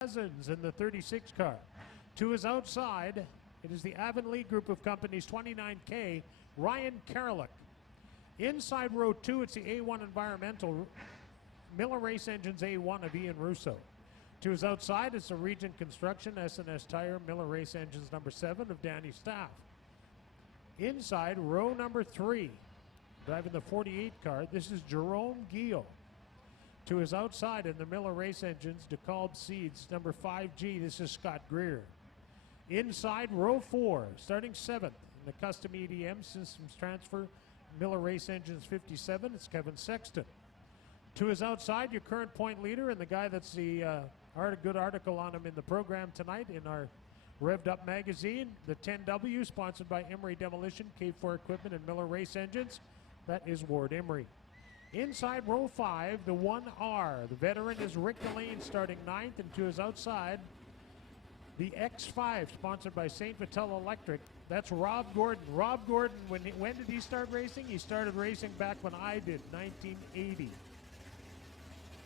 Cousins in the 36 car. To his outside, it is the Avonlea Group of Companies 29K, Ryan Karalik. Inside row 2, it's the A1 Environmental Miller Race Engines A1 of Ian Russo. To his outside is the Regent Construction S&S Tire Miller Race Engines number 7 of Danny Staff. Inside row number 3, driving the 48 car, this is Jerome Guillot. To his outside in the Miller Race Engines DeKalb Seeds number 5G, this is Scott Greer. Inside row 4, starting 7th in the Custom EDM Systems Transfer Miller Race Engines 57, it's Kevin Sexton. To his outside, your current point leader and the guy that's the good article on him in the program tonight in our Revved Up magazine, the 10W, sponsored by Emery Demolition, K4 Equipment, and Miller Race Engines. That is Ward Emery. Inside row 5, the 1R. The veteran is Rick Delane, starting 9th, and to his outside, the X5, sponsored by St. Vital Electric. That's Rob Gordon. Rob Gordon, when did he start racing? He started racing back when I did, 1980.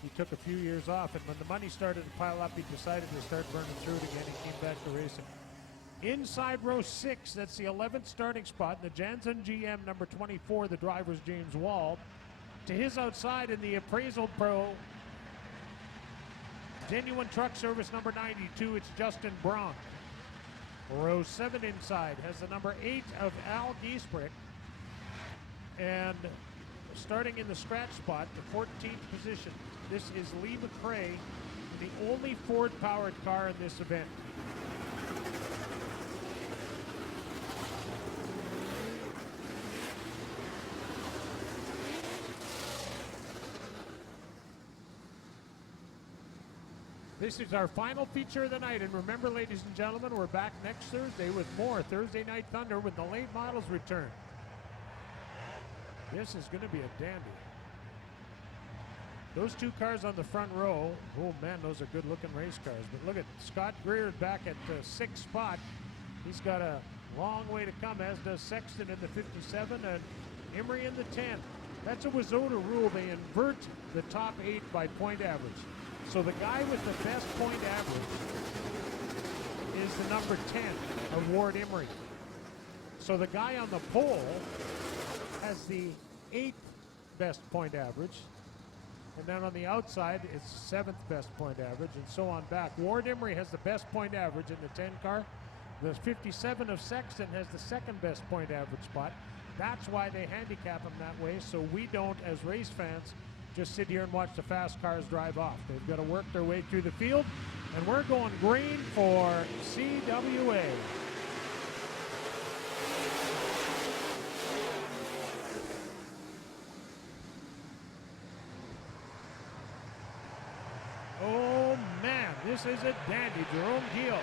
He took a few years off, and when the money started to pile up, he decided to start burning through it again. He came back to racing. Inside row 6, that's the 11th starting spot. In the Janssen GM number 24, the driver's James Wald. To his outside in the Appraisal Pro Genuine Truck Service number 92, it's Justin Braun. Row 7 inside has the number 8 of Al Giesbrick. And starting in the scratch spot, the 14th position, this is Lee McRae, the only Ford-powered car in this event. This is our final feature of the night, and remember, ladies and gentlemen, we're back next Thursday with more Thursday Night Thunder when the late models return. This is going to be a dandy. Those two cars on the front row, oh man, those are good-looking race cars. But look at Scott Greer back at the 6th spot. He's got a long way to come, as does Sexton in the 57 and Emery in the 10. That's a Wazota rule. They invert the top 8 by point average. So the guy with the best point average is the number 10 of Ward Emery. So the guy on the pole has the 8th best point average. And then on the outside, it's 7th best point average, and so on back. Ward Emery has the best point average in the 10 car. The 57 of Sexton has the 2nd best point average spot. That's why they handicap them that way, so we don't, as race fans, just sit here and watch the fast cars drive off. They've got to work their way through the field, and we're going green for CWA. Oh man, this is a dandy. Jerome Guillot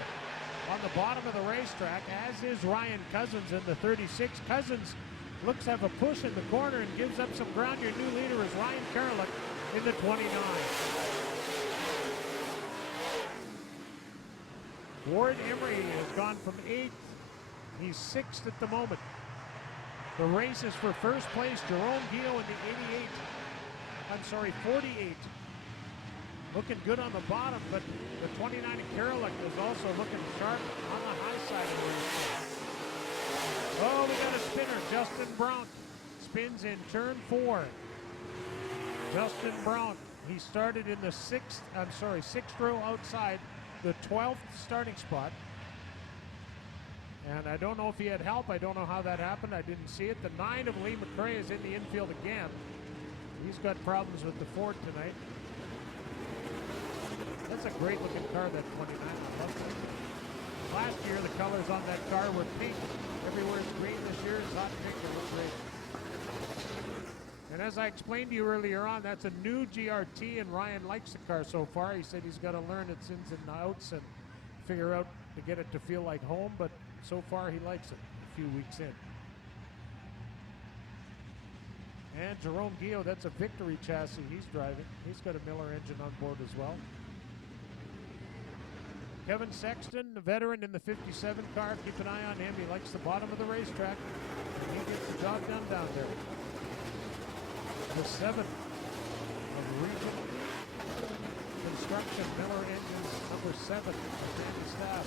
on the bottom of the racetrack, as is Ryan Cousins in the 36. Cousins looks to have a push in the corner and gives up some ground. Your new leader is Ryan Karalik in the 29. Ward Emery has gone from 8th. He's 6th at the moment. The race is for first place. Jerome Guillot in the 48. Looking good on the bottom, but the 29 of Karalik is also looking sharp on the high side of the race. Oh, we got a spinner. Justin Brown spins in turn 4. Justin Brown, he started in the 6th row outside the 12th starting spot. And I don't know if he had help. I don't know how that happened. I didn't see it. The 9 of Lee McRae is in the infield again. He's got problems with the Ford tonight. That's a great looking car, that 29. I love that. Last year, the colors on that car were pink. Everywhere it's green. This year it's hot pink. It looks great. And as I explained to you earlier on, that's a new GRT, and Ryan likes the car so far. He said he's got to learn its ins and outs and figure out to get it to feel like home, but so far he likes it a few weeks in. And Jerome Guillot, that's a Victory chassis he's driving. He's got a Miller engine on board as well. Kevin Sexton, the veteran in the 57 car. Keep an eye on him. He likes the bottom of the racetrack, and he gets the job done down there. The 7 of Regent Construction, Miller Engines, number 7, Randy Staff.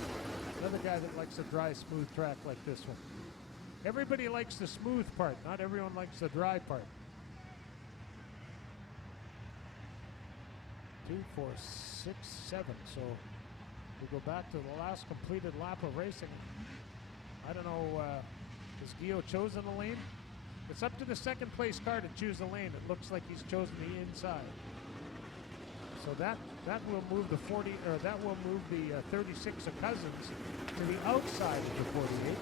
Another guy that likes a dry, smooth track like this one. Everybody likes the smooth part. Not everyone likes the dry part. 2, 4, 6, 7. So we go back to the last completed lap of racing. I don't know, has Guillaume chosen a lane? It's up to the second place car to choose a lane. It looks like he's chosen the inside. So that will move the 40, or that will move the 36 of Cousins to the outside of the 48.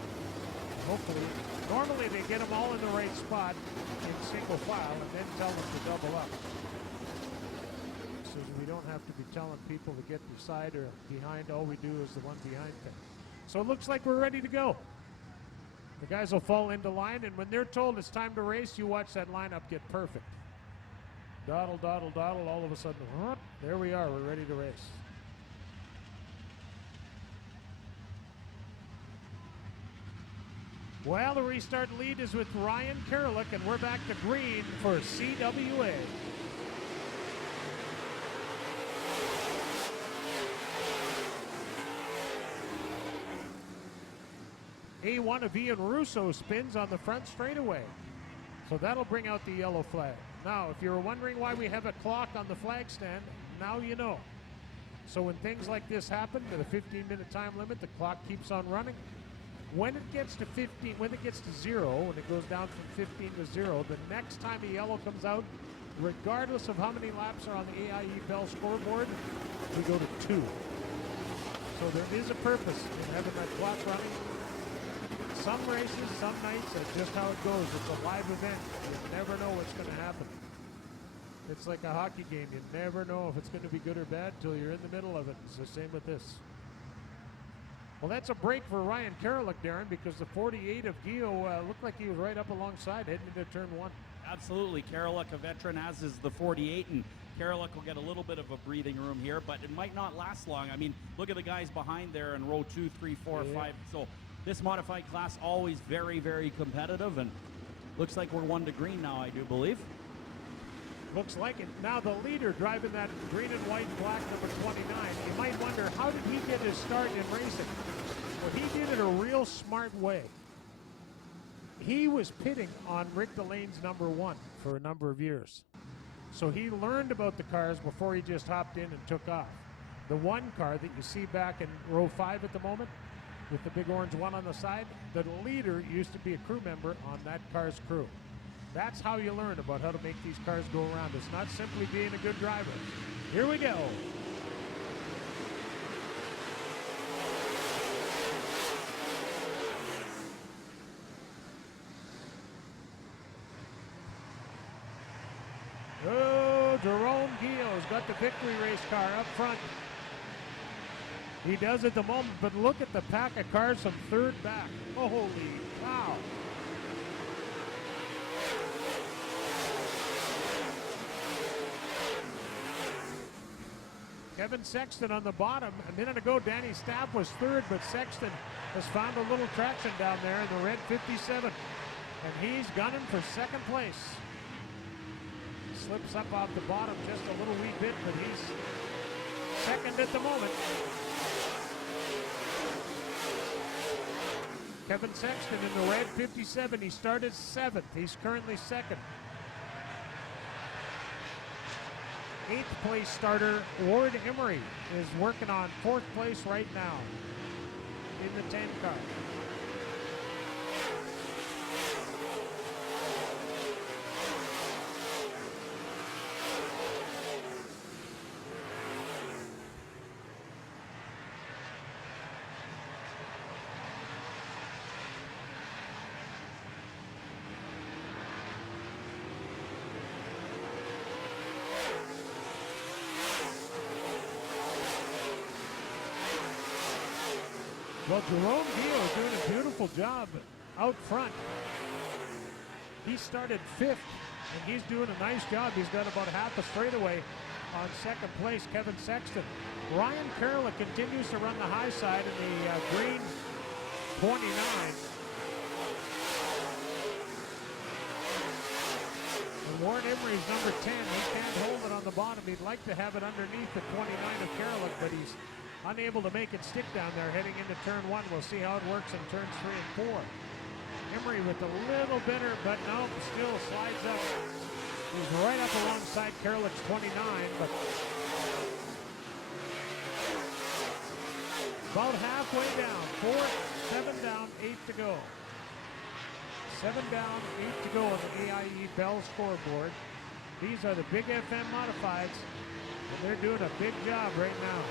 Hopefully, normally they get them all in the right spot in single file and then tell them to double up. So we don't have to be telling people to get beside or behind. All we do is the one behind thing. So it looks like we're ready to go. The guys will fall into line, and when they're told it's time to race, you watch that lineup get perfect. Dawdle, dawdle, dawdle, all of a sudden, there we are, we're ready to race. Well, the restart lead is with Ryan Karalik, and we're back to green for CWA. A1 of Ian Russo spins on the front straightaway. So that'll bring out the yellow flag. Now, if you're wondering why we have a clock on the flag stand, now you know. So when things like this happen, to the 15-minute time limit, the clock keeps on running. When it gets to 15, when it gets to 0, when it goes down from 15 to 0, the next time a yellow comes out, regardless of how many laps are on the AIE Bell scoreboard, we go to 2. So there is a purpose in having that clock running. Some races, some nights, that's just how it goes. It's a live event. You never know what's going to happen. It's like a hockey game. You never know if it's going to be good or bad till you're in the middle of it. It's the same with this. Well, that's a break for Ryan Karalik, Darren, because the 48 of Guillaume looked like he was right up alongside heading into turn 1. Absolutely. Karalik, a veteran, as is the 48, and Karalik will get a little bit of a breathing room here, but it might not last long. I mean, look at the guys behind there in row 2, 3, 4, 5. So this modified class always very, very competitive, and looks like we're 1 to green now, I do believe. Looks like it. Now the leader driving that green and white and black number 29. You might wonder, how did he get his start in racing? Well, he did it a real smart way. He was pitting on Rick Delane's number 1 for a number of years. So he learned about the cars before he just hopped in and took off. The 1 car that you see back in row 5 at the moment, with the big orange 1 on the side, the leader used to be a crew member on that car's crew. That's how you learn about how to make these cars go around. It's not simply being a good driver. Here we go. Oh, Jerome Guillaume's got the victory race car up front. He does at the moment, but look at the pack of cars from third back. Oh, holy cow. Kevin Sexton on the bottom. A minute ago, Danny Stapp was third, but Sexton has found a little traction down there in the red 57. And he's gunning for second place. Slips up off the bottom just a little wee bit, but he's second at the moment. Kevin Sexton in the red 57. He started 7th. He's currently 2nd. 8th place starter Ward Emery is working on 4th place right now in the 10 car. Well, Jerome Guillaume is doing a beautiful job out front. He started 5th, and he's doing a nice job. He's got about half a straightaway on 2nd place, Kevin Sexton. Ryan Karalik continues to run the high side in the green 29. And Warren Emery's number 10. He can't hold it on the bottom. He'd like to have it underneath the 29 of Karalik, but he's unable to make it stick down there heading into turn 1. We'll see how it works in turns 3 and 4. Emery with a little bitter, but no, still slides up. He's right up alongside Karalik's 29, but about halfway down. 7 down, 8 to go. 7 down, 8 to go on the AIE Bell scoreboard. These are the big FM modifieds, and they're doing a big job right now.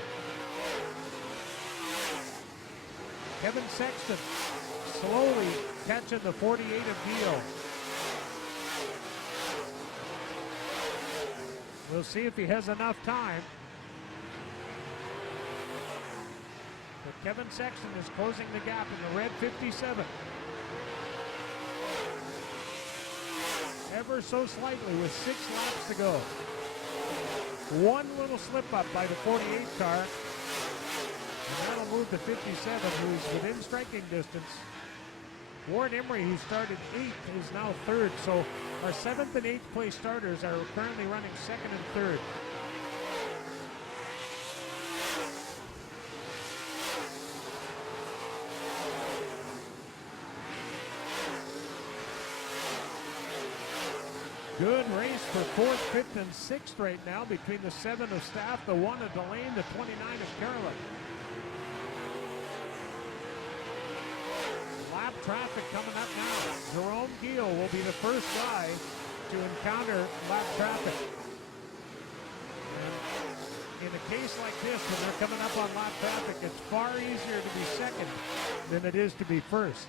Kevin Sexton slowly catching the 48 of Dio. We'll see if he has enough time. But Kevin Sexton is closing the gap in the red 57. Ever so slightly with 6 laps to go. One little slip up by the 48 car. And that'll move the 57, who's within striking distance. Warren Emery, who started 8th, is now 3rd. So our 7th and 8th place starters are currently running 2nd and 3rd. Good race for 4th, 5th, and 6th right now between the 7 of Staff, the 1 of Delane, the 29 of Karalik. Lap traffic coming up now. Jerome Giel will be the first guy to encounter lap traffic. And in a case like this, when they're coming up on lap traffic, it's far easier to be second than it is to be first.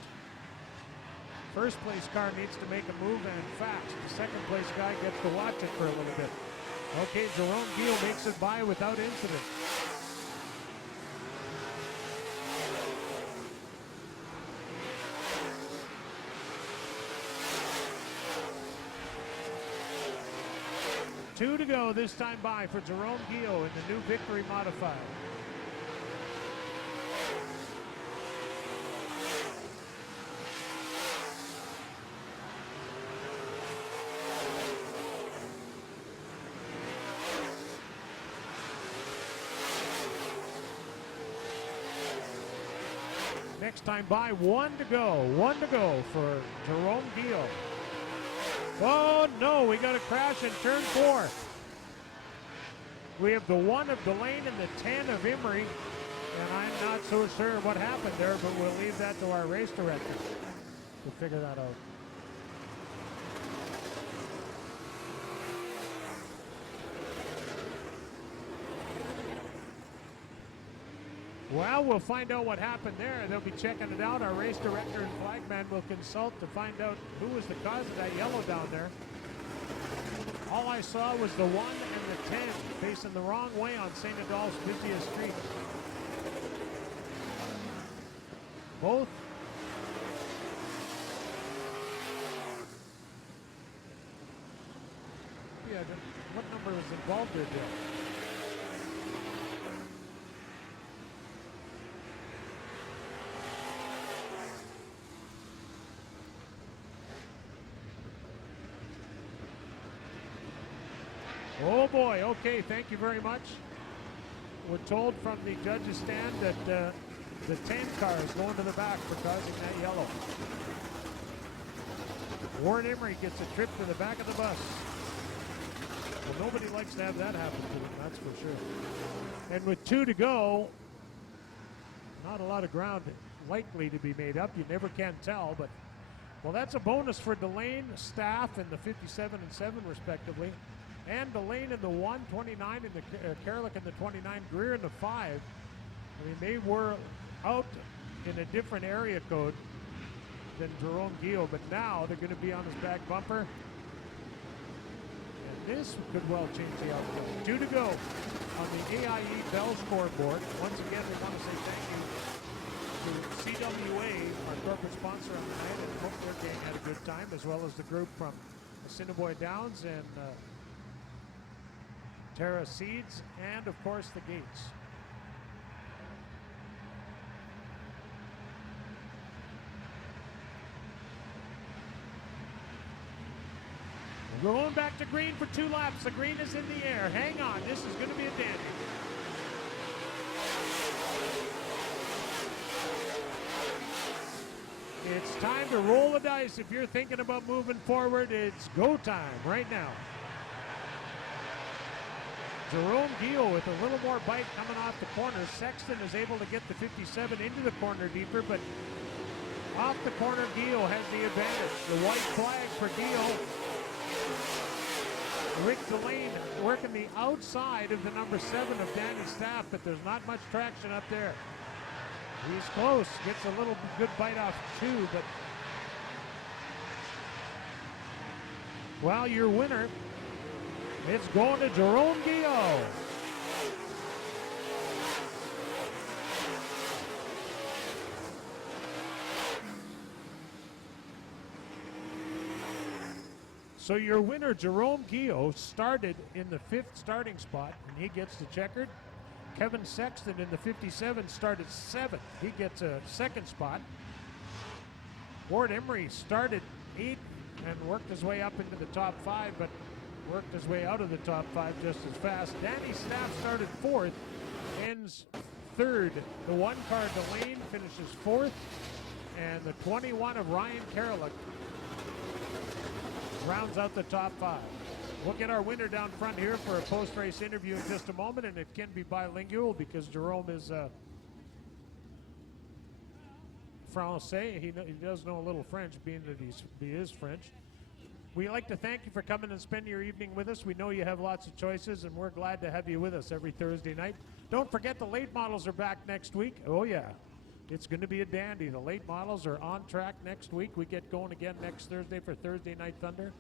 First place car needs to make a move and fast. The second place guy gets to watch it for a little bit. Okay, Jerome Giel makes it by without incident. Two to go this time by for Jerome Giel in the new Victory Modified. Next time by, 1 to go. 1 to go for Jerome Giel. Oh no, we got a crash in turn 4. We have the 1 of Delane and the 10 of Emery. And I'm not so sure what happened there, but we'll leave that to our race director to figure that out. Well, we'll find out what happened there. They'll be checking it out. Our race director and flagman will consult to find out who was the cause of that yellow down there. All I saw was the 1 and the 10 facing the wrong way on St. Adolph's busiest street. Both. Yeah, what number was involved there, Joe? Oh boy, okay, thank you very much. We're told from the judge's stand that the 10 car is going to the back for causing that yellow. Warren Emery gets a trip to the back of the bus. Well, nobody likes to have that happen to them, that's for sure. And with 2 to go, not a lot of ground likely to be made up. You never can tell, but well, that's a bonus for Delane, Staff, and the 57 and 7 respectively. And Delane in the 1, 29 in the Karalik in the 29, Greer in the 5. I mean, they were out in a different area code than Jerome Giel, but now they're going to be on his back bumper. And this could well change the outcome. 2 to go on the AIE Bell scoreboard. Once again, we want to say thank you to CWA, our corporate sponsor on the night, and hope their gang had a good time, as well as the group from Assiniboia Downs and Terra Seeds, and of course the Gates. Going back to green for 2 laps. The green is in the air. Hang on. This is going to be a dandy. It's time to roll the dice. If you're thinking about moving forward, it's go time right now. Jerome Guillot with a little more bite coming off the corner. Sexton is able to get the 57 into the corner deeper, but off the corner, Guillot has the advantage. The white flag for Guillot. Rick Delane working the outside of the number 7 of Danny Staff, but there's not much traction up there. He's close, gets a little good bite off 2, but well, your winner, it's going to Jerome Guillot. So your winner, Jerome Guillot, started in the 5th starting spot, and he gets the checkered. Kevin Sexton in the 57 started 7th. He gets a 2nd spot. Ward Emery started 8th and worked his way up into the top 5, but worked his way out of the top 5 just as fast. Danny Staff started 4th, ends 3rd. The 1 car, Delane, finishes 4th, and the 21 of Ryan Karalik rounds out the top 5. We'll get our winner down front here for a post-race interview in just a moment, and it can be bilingual because Jerome is Francais. He does know a little French, being that he is French. We'd like to thank you for coming and spending your evening with us. We know you have lots of choices, and we're glad to have you with us every Thursday night. Don't forget the late models are back next week. Oh, yeah. It's going to be a dandy. The late models are on track next week. We get going again next Thursday for Thursday Night Thunder.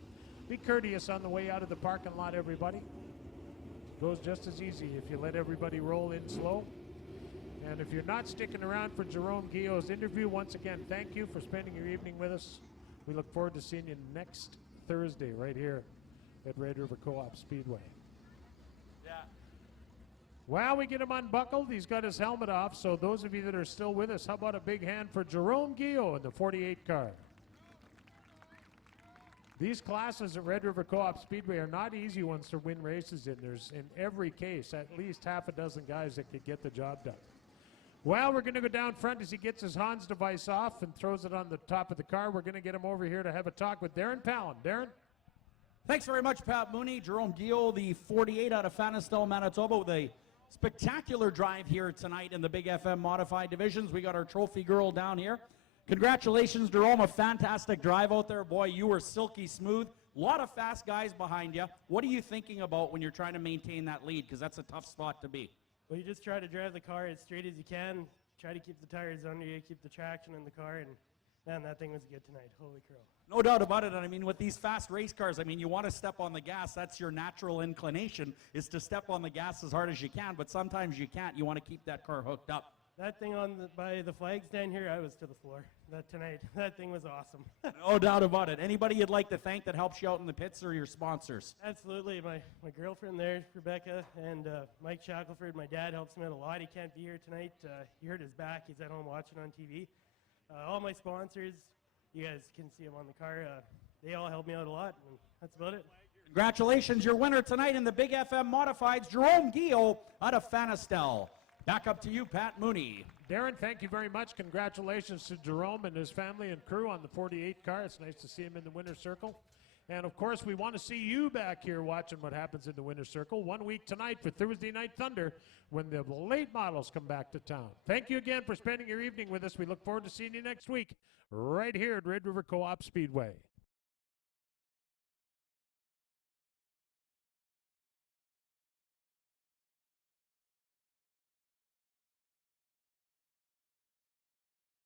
Be courteous on the way out of the parking lot, everybody. Goes just as easy if you let everybody roll in slow. And if you're not sticking around for Jerome Guillot's interview, once again, thank you for spending your evening with us. We look forward to seeing you next Thursday right here at Red River Co-op Speedway. Yeah. Well, we get him unbuckled. He's got his helmet off. So those of you that are still with us, how about a big hand for Jerome Guillot in the 48 car? These classes at Red River Co-op Speedway are not easy ones to win races in. There's, in every case, at least half a dozen guys that could get the job done. Well, we're going to go down front as he gets his Hans device off and throws it on the top of the car. We're going to get him over here to have a talk with Darren Palin. Darren? Thanks very much, Pat Mooney. Jerome Guillot, the 48 out of Fanistel, Manitoba, with a spectacular drive here tonight in the Big FM Modified Divisions. We got our trophy girl down here. Congratulations, Jerome. A fantastic drive out there. Boy, you were silky smooth. A lot of fast guys behind you. What are you thinking about when you're trying to maintain that lead? Because that's a tough spot to be. Well, you just try to drive the car as straight as you can. Try to keep the tires under you, keep the traction in the car, and man, that thing was good tonight. Holy crow. No doubt about it. And I mean, with these fast race cars, I mean, you want to step on the gas. That's your natural inclination, is to step on the gas as hard as you can. But sometimes you can't. You want to keep that car hooked up. That thing by the flag stand here, I was to the floor. That thing was awesome. No doubt about it. Anybody you'd like to thank that helps you out in the pits, or your sponsors? Absolutely. My girlfriend there, Rebecca, and Mike Shackelford. My dad helps me out a lot. He can't be here tonight. He hurt his back. He's at home watching on TV. All my sponsors, you guys can see them on the car. They all helped me out a lot, and that's about it. Congratulations, your winner tonight in the Big FM Modifieds, Jerome Guillot out of Fanistel. Back up to you, Pat Mooney. Darren, thank you very much. Congratulations to Jerome and his family and crew on the 48 car. It's nice to see him in the winner's circle. And, of course, we want to see you back here watching what happens in the winner's circle 1 week tonight for Thursday Night Thunder when the late models come back to town. Thank you again for spending your evening with us. We look forward to seeing you next week right here at Red River Co-op Speedway.